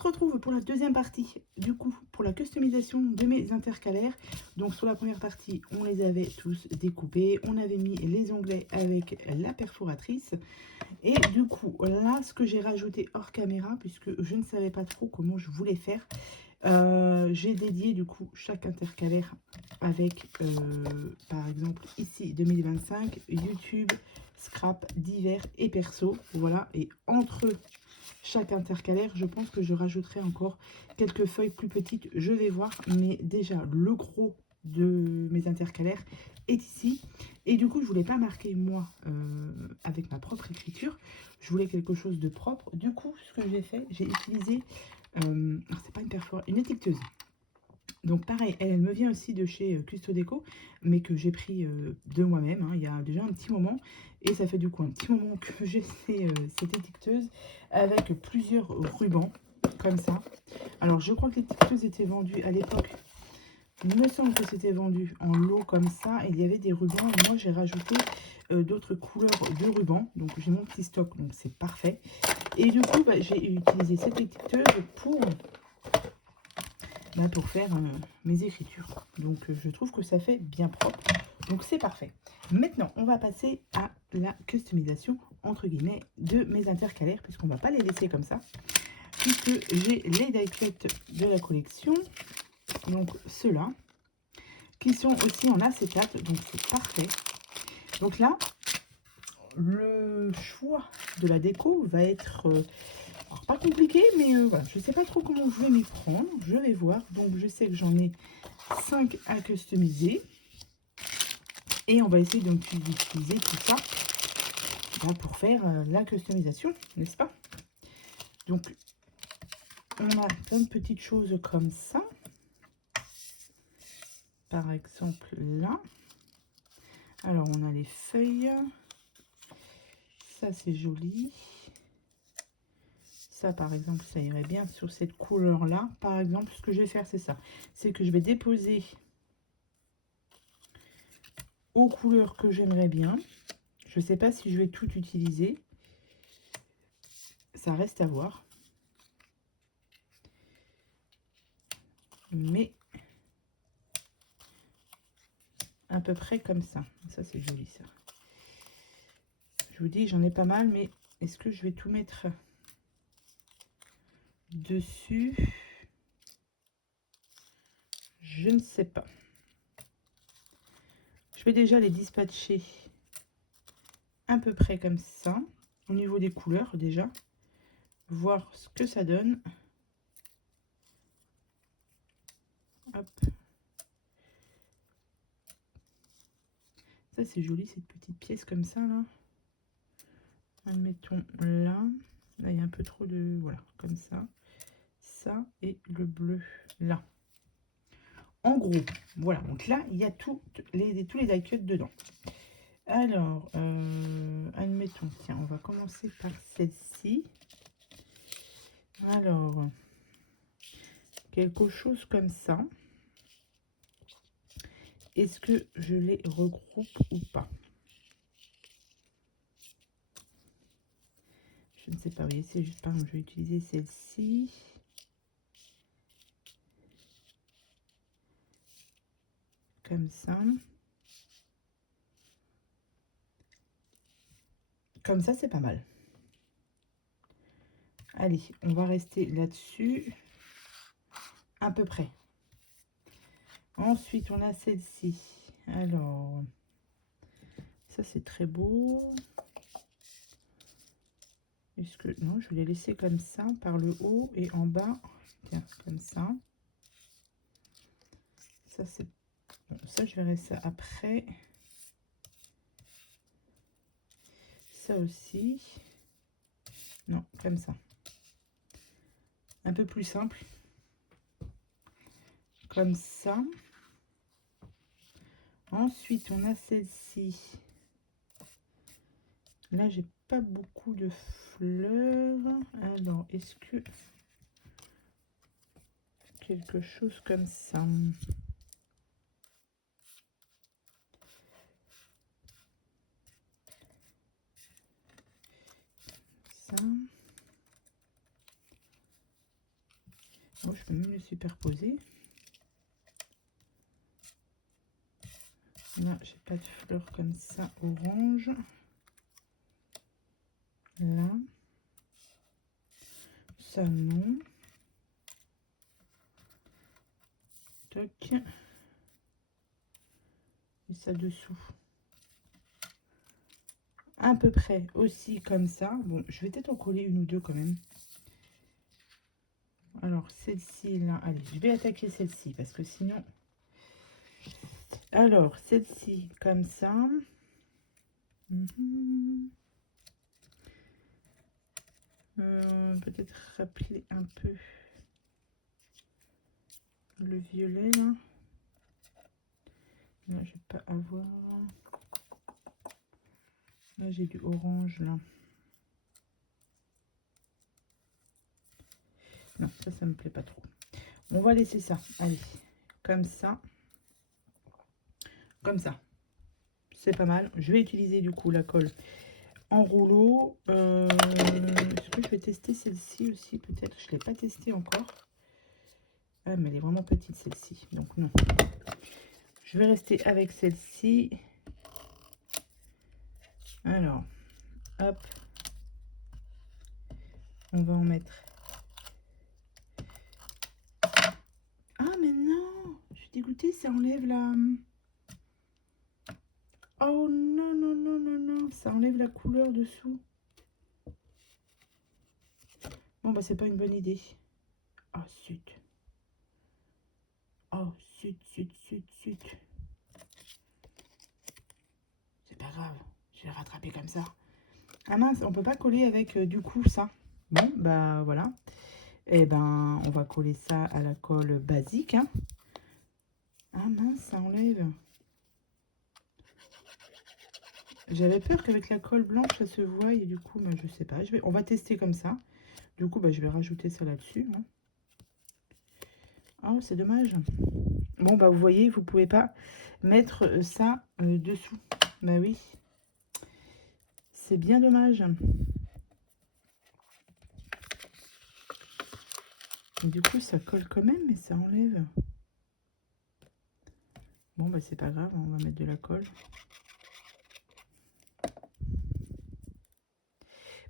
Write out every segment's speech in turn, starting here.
se retrouve pour la deuxième partie, du coup, pour la customisation de mes intercalaires. Donc sur la première partie, on les avait tous découpés, on avait mis les onglets avec la perforatrice. Et du coup, là, ce que j'ai rajouté hors caméra, puisque je ne savais pas trop comment je voulais faire, j'ai dédié du coup chaque intercalaire avec, par exemple, ici 2025, YouTube, scrap, divers et perso. Voilà, et entre chaque intercalaire, je pense que je rajouterai encore quelques feuilles plus petites, je vais voir, mais déjà le gros de mes intercalaires est ici. Et du coup, je voulais pas marquer moi avec ma propre écriture, je voulais quelque chose de propre. Du coup, ce que j'ai fait, j'ai utilisé, c'est pas une perforatrice, une étiqueteuse. Donc pareil, elle me vient aussi de chez Custo Déco, mais que j'ai pris de moi-même, hein, il y a déjà un petit moment. Et ça fait du coup un petit moment que j'ai cette étiqueteuse avec plusieurs rubans, comme ça. Alors je crois que l'étiqueteuse était vendue à l'époque, il me semble que c'était vendu en lot comme ça. Et il y avait des rubans, et moi j'ai rajouté d'autres couleurs de rubans. Donc j'ai mon petit stock, donc c'est parfait. Et du coup, bah, j'ai utilisé cette étiqueteuse pour faire mes écritures. Donc je trouve que ça fait bien propre, donc c'est parfait. Maintenant on va passer à la customisation entre guillemets de mes intercalaires, puisqu'on va pas les laisser comme ça, puisque j'ai les die cuts de la collection, donc ceux-là qui sont aussi en acétate, donc c'est parfait. Donc là le choix de la déco va être alors, pas compliqué, mais voilà, je sais pas trop comment je vais m'y prendre, je vais voir. Donc je sais que j'en ai 5 à customiser, et on va essayer d'utiliser tout ça pour faire la customisation, n'est-ce pas? Donc on a plein de petites choses comme ça, par exemple là. Alors on a les feuilles, ça c'est joli. Ça par exemple, ça irait bien sur cette couleur là. Par exemple, ce que je vais faire, c'est ça, c'est que je vais déposer aux couleurs que j'aimerais bien. Je ne sais pas si je vais tout utiliser, ça reste à voir, mais à peu près comme ça. Ça c'est joli ça. Je vous dis, j'en ai pas mal, mais est-ce que je vais tout mettre dessus? Je ne sais pas. Je vais déjà les dispatcher à peu près comme ça, au niveau des couleurs déjà, voir ce que ça donne. Hop. Ça c'est joli, cette petite pièce comme ça là. Admettons là. Là il y a un peu trop de... Voilà, comme ça. Ça et le bleu là. En gros, voilà. Donc là, il y a tous les die cuts dedans. Alors, admettons, tiens, on va commencer par celle-ci. Alors, quelque chose comme ça. Est-ce que je les regroupe ou pas? Je ne sais pas. Vous voyez, c'est juste, par exemple, je vais utiliser celle-ci. Comme ça. Comme ça, c'est pas mal. Allez, on va rester là-dessus. À peu près. Ensuite, on a celle-ci. Alors, ça, c'est très beau. Est-ce que... Non, je vais les laisser comme ça, par le haut et en bas. Tiens, comme ça. Ça, c'est... Bon, ça, je verrai ça après. Ça aussi. Non, comme ça. Un peu plus simple. Comme ça. Ensuite, on a celle-ci. Là, j'ai pas beaucoup de fleurs. Alors, est-ce que... quelque chose comme ça. Ça. Oh, je peux même le superposer. Là, j'ai pas de fleurs comme ça orange. Là. Ça, non. Toc. Et ça dessous. À peu près aussi comme ça. Bon, je vais peut-être en coller une ou deux quand même. Alors, celle-ci, là. Allez, je vais attaquer celle-ci parce que sinon... Alors, celle-ci, comme ça. Peut-être rappeler un peu le violet, là. Là, je vais pas avoir... Là, j'ai du orange, là. Non, ça me plaît pas trop. On va laisser ça. Allez, comme ça. Comme ça. C'est pas mal. Je vais utiliser, du coup, la colle en rouleau. Est-ce que je vais tester celle-ci aussi, peut-être? Je ne l'ai pas testée encore. Ah, mais elle est vraiment petite, celle-ci. Donc, non. Je vais rester avec celle-ci. Alors, hop. On va en mettre. Ah, mais non! Je suis dégoûtée, ça enlève la... Oh, non, non, non, non, non. Ça enlève la couleur dessous. Bon, bah, c'est pas une bonne idée. Oh, zut. Oh, zut, zut, zut, zut. C'est pas grave. Je vais le rattraper comme ça. Ah mince, on peut pas coller avec du coup ça. Bon, bah voilà. Et ben, on va coller ça à la colle basique. Hein. Ah mince, ça enlève. J'avais peur qu'avec la colle blanche, ça se voie. Et du coup, bah, je sais pas. On va tester comme ça. Du coup, bah, je vais rajouter ça là-dessus. Hein. Oh, c'est dommage. Bon, bah vous voyez, vous pouvez pas mettre ça dessous. Bah oui. C'est bien dommage. Du coup, ça colle quand même, mais ça enlève. Bon, bah c'est pas grave, on va mettre de la colle.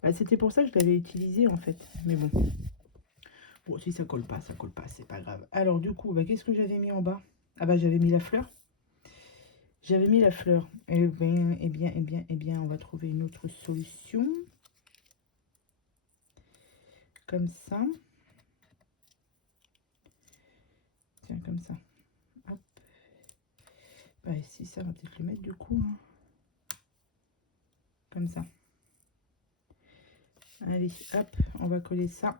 Bah, c'était pour ça que je l'avais utilisé en fait. Mais bon. Bon, si ça colle pas, c'est pas grave. Alors du coup, bah, qu'est-ce que j'avais mis en bas? Ah bah j'avais mis la fleur. J'avais mis la fleur. Eh bien, on va trouver une autre solution. Comme ça. Tiens, comme ça. Hop. Bah ici, ça va peut-être le mettre du coup. Hein. Comme ça. Allez, hop, on va coller ça.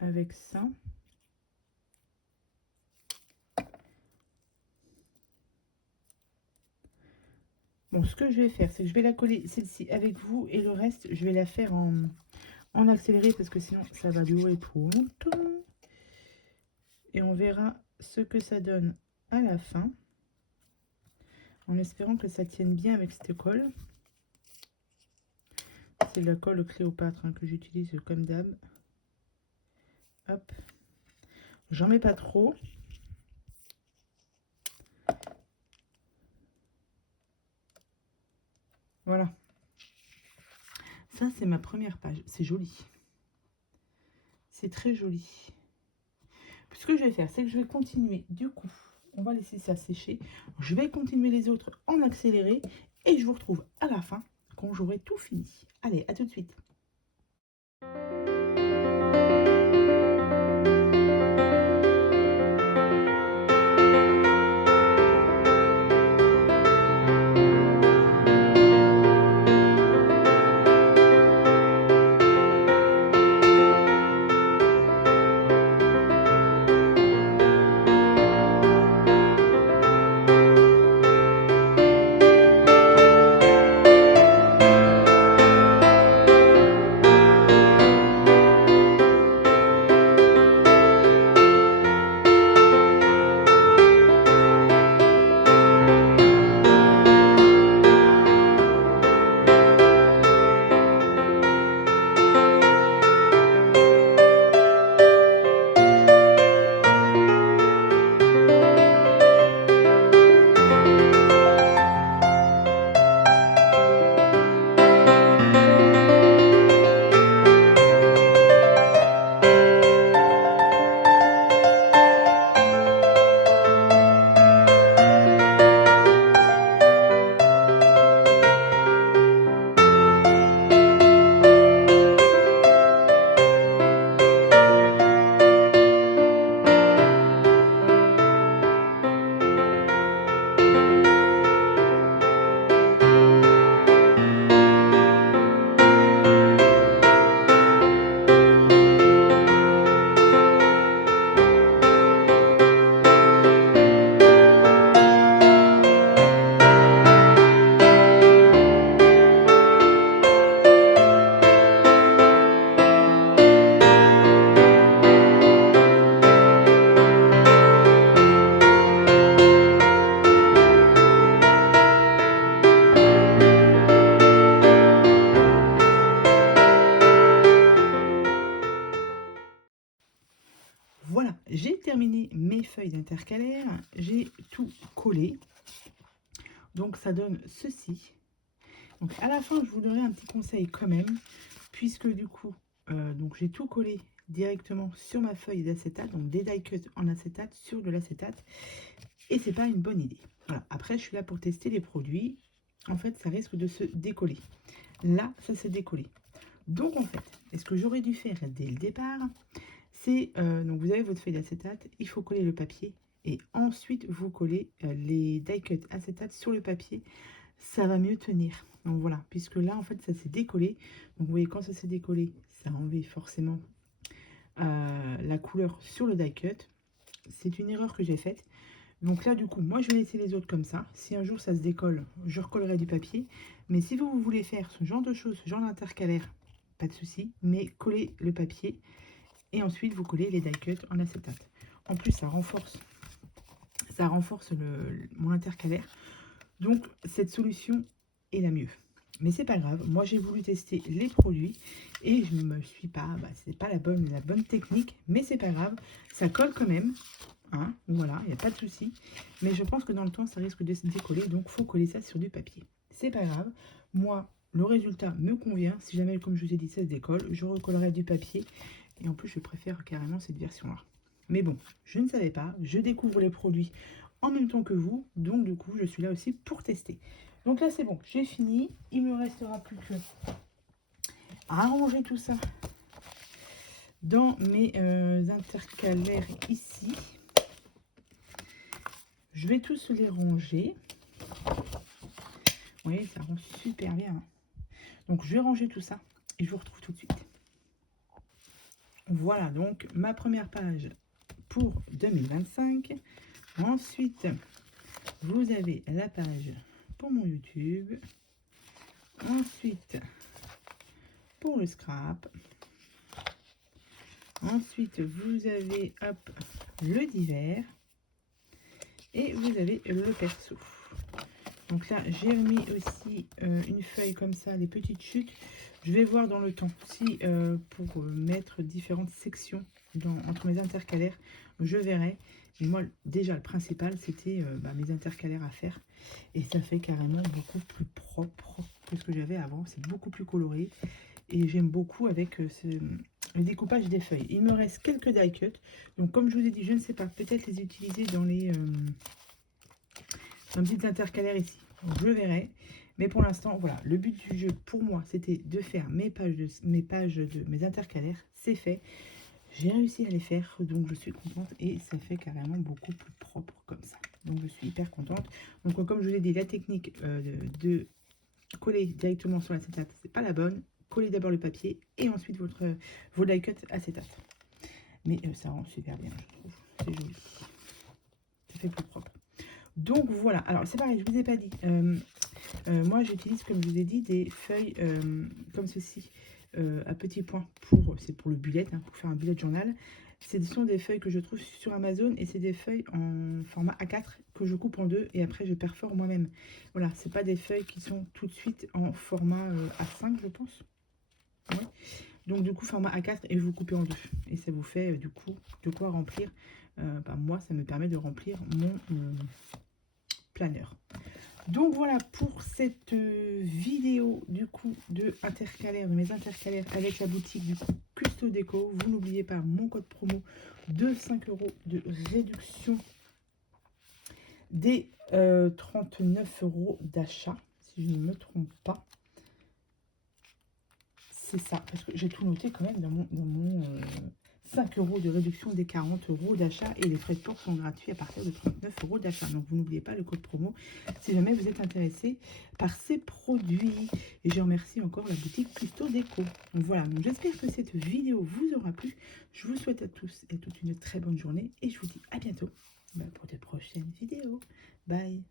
Avec ça. Bon, ce que je vais faire, c'est que je vais la coller celle-ci avec vous et le reste, je vais la faire en accéléré parce que sinon, ça va durer trop longtemps. Et on verra ce que ça donne à la fin. En espérant que ça tienne bien avec cette colle. C'est la colle Cléopâtre hein, que j'utilise comme d'hab. Hop. J'en mets pas trop. Voilà. Ça, c'est ma première page. C'est joli. C'est très joli. Ce que je vais faire, c'est que je vais continuer. Du coup, on va laisser ça sécher. Je vais continuer les autres en accéléré. Et je vous retrouve à la fin, quand j'aurai tout fini. Allez, à tout de suite. mes feuilles d'intercalaire, j'ai tout collé. Donc ça donne ceci. Donc à la fin, je vous donnerai un petit conseil quand même, puisque du coup, donc j'ai tout collé directement sur ma feuille d'acétate, donc des die cuts en acétate sur de l'acétate, et c'est pas une bonne idée. Voilà. Après, je suis là pour tester les produits. En fait, ça risque de se décoller. Là, ça s'est décollé. Donc en fait, et ce que j'aurais dû faire dès le départ, c'est, donc vous avez votre feuille d'acétate, il faut coller le papier, et ensuite vous collez les die cuts acétate sur le papier, ça va mieux tenir. Donc voilà, puisque là en fait ça s'est décollé, donc vous voyez quand ça s'est décollé, ça a enlevé forcément la couleur sur le die cut. C'est une erreur que j'ai faite. Donc là du coup, moi je vais laisser les autres comme ça. Si un jour ça se décolle, je recollerai du papier. Mais si vous voulez faire ce genre de choses, ce genre d'intercalaire, pas de souci, mais collez le papier et ensuite vous collez les die cuts en acétate. En plus ça renforce mon intercalaire. Donc cette solution est la mieux. Mais c'est pas grave, moi j'ai voulu tester les produits et je ne me suis pas, c'est pas la bonne technique, mais c'est pas grave, ça colle quand même, hein, voilà, il n'y a pas de souci. Mais je pense que dans le temps ça risque de se décoller, donc faut coller ça sur du papier. C'est pas grave, moi le résultat me convient. Si jamais, comme je vous ai dit, ça se décolle, je recollerai du papier. Et en plus je préfère carrément cette version là. Mais bon, je ne savais pas, je découvre les produits en même temps que vous, donc du coup je suis là aussi pour tester. Donc là c'est bon, j'ai fini, il me restera plus que à ranger tout ça dans mes intercalaires ici. Je vais tous les ranger. Vous voyez, ça rend super bien, hein. Donc je vais ranger tout ça et je vous retrouve tout de suite. Voilà donc ma première page pour 2025. Ensuite, vous avez la page pour mon YouTube. Ensuite, pour le scrap. Ensuite, vous avez hop, le divers. Et vous avez le perso. Donc là, j'ai remis aussi une feuille comme ça, les petites chutes. Je vais voir dans le temps si pour mettre différentes sections entre mes intercalaires, je verrai. Mais moi, déjà, le principal, c'était mes intercalaires à faire. Et ça fait carrément beaucoup plus propre que ce que j'avais avant. C'est beaucoup plus coloré. Et j'aime beaucoup avec le découpage des feuilles. Il me reste quelques die cuts. Donc, comme je vous ai dit, je ne sais pas, peut-être les utiliser dans les petites intercalaires ici. Donc, je verrai. Mais pour l'instant, voilà, le but du jeu pour moi, c'était de faire mes pages de mes intercalaires. C'est fait. J'ai réussi à les faire, donc je suis contente et ça fait carrément beaucoup plus propre comme ça. Donc je suis hyper contente. Donc comme je vous l'ai dit, la technique de coller directement sur l'acétate, c'est pas la bonne. Collez d'abord le papier et ensuite vos die cut acétate. Mais ça rend super bien, je trouve. C'est joli. Ça fait plus propre. Donc voilà, alors c'est pareil, je vous ai pas dit. Moi j'utilise, comme je vous ai dit, des feuilles comme ceci. À petits points, c'est pour le bullet, hein, pour faire un bullet journal. Ce sont des feuilles que je trouve sur Amazon et c'est des feuilles en format A4 que je coupe en deux et après je perfore moi-même. Voilà, c'est pas des feuilles qui sont tout de suite en format A5, je pense. Ouais. Donc du coup format A4 et vous coupez en deux et ça vous fait du coup de quoi remplir. Moi ça me permet de remplir mon planeur. Donc voilà pour cette vidéo du coup de mes intercalaires avec la boutique du coup Custo Déco. Vous n'oubliez pas mon code promo de 5 € de réduction des 39 € d'achat, si je ne me trompe pas. C'est ça, parce que j'ai tout noté quand même dans mon 5 € de réduction des 40 € d'achat et les frais de port sont gratuits à partir de 39 € d'achat. Donc vous n'oubliez pas le code promo si jamais vous êtes intéressé par ces produits. Et je remercie encore la boutique Custo Déco. Donc voilà, j'espère que cette vidéo vous aura plu. Je vous souhaite à tous et toutes une très bonne journée et je vous dis à bientôt pour de prochaines vidéos. Bye.